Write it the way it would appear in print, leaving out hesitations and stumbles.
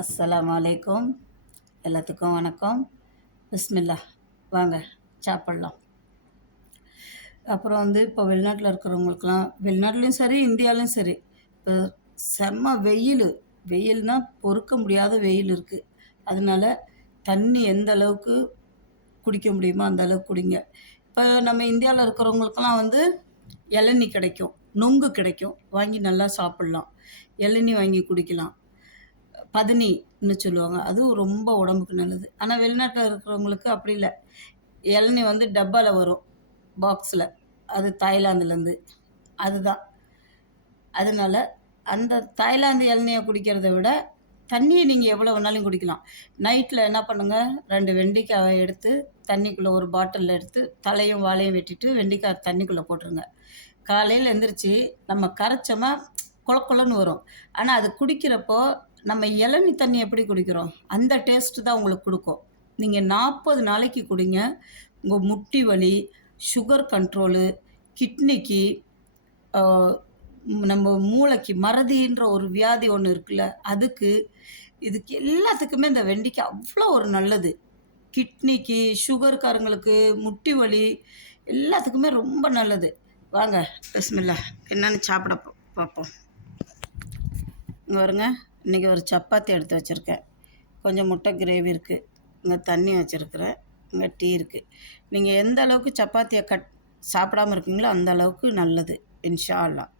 அஸ்ஸலாமு அலைக்கும். எல்லாத்துக்கும் வணக்கம். பிஸ்மில்லா. வாங்க சாப்பிட்லாம். அப்புறம் இப்போ வெளிநாட்டில் இருக்கிறவங்களுக்குலாம் வெளிநாட்டிலையும் சரி, இந்தியாவிலையும் சரி, இப்போ செம்ம வெயில்னால் பொறுக்க முடியாத வெயில் இருக்குது. அதனால தண்ணி எந்த அளவுக்கு குடிக்க முடியுமோ அந்த அளவுக்கு குடிங்க. இப்போ நம்ம இந்தியாவில் இருக்கிறவங்களுக்கெல்லாம் இளநீ கிடைக்கும், நொங்கு கிடைக்கும், வாங்கி நல்லா சாப்பிட்லாம். இளநீ வாங்கி குடிக்கலாம். பதனின்னு சொல்லுவாங்க, அதுவும் ரொம்ப உடம்புக்கு நல்லது. ஆனால் வெளிநாட்டில் இருக்கிறவங்களுக்கு அப்படி இல்லை. இளநீ டப்பாவில் வரும், பாக்ஸில். அது தாய்லாந்துலேருந்து. அதுதான். அதனால அந்த தாய்லாந்து இளநியை குடிக்கிறத விட தண்ணியை நீங்கள் எவ்வளோ வேணாலும் குடிக்கலாம். நைட்டில் என்ன பண்ணுங்கள், 2 வெண்டைக்காவை எடுத்து தண்ணிக்குள்ளே ஒரு பாட்டிலில் எடுத்து தலையும் வாலையும் வெட்டிட்டு வெண்டைக்காய் தண்ணிக்குள்ளே போட்டுருங்க. காலையில் எந்திரிச்சு நம்ம கரைச்சோமா கொலன்னு வரும். ஆனால் அது குடிக்கிறப்போ நம்ம இளநீ தண்ணி எப்படி குடிக்கிறோம் அந்த டேஸ்ட்டு தான் உங்களுக்கு கொடுக்கும். நீங்கள் 40 நாளைக்கு குடிங்க. உங்கள் முட்டி வலி, சுகர் கண்ட்ரோலு, கிட்னிக்கு, நம்ம மூளைக்கு மறதின்ற ஒரு வியாதி ஒன்று இருக்குல்ல, இதுக்கு எல்லாத்துக்குமே இந்த வெண்டைக்காய் அவ்வளோ ஒரு நல்லது. கிட்னிக்கு, சுகர்காரங்களுக்கு, முட்டி வலி எல்லாத்துக்குமே ரொம்ப நல்லது. வாங்க பிஸ்மில்லா என்னென்னு சாப்பிட பார்ப்போம். இங்கே வருங்க, இன்றைக்கி ஒரு சப்பாத்தி எடுத்து வச்சுருக்கேன், கொஞ்சம் முட்டை கிரேவி இருக்குது, இங்கே தண்ணி வச்சுருக்கிறேன், இங்கே டீ இருக்குது. நீங்கள் எந்த அளவுக்கு சப்பாத்தியை சாப்பிடாமல் இருக்கீங்களோ அந்த அளவுக்கு நல்லது, இன்ஷா அல்லாஹ்.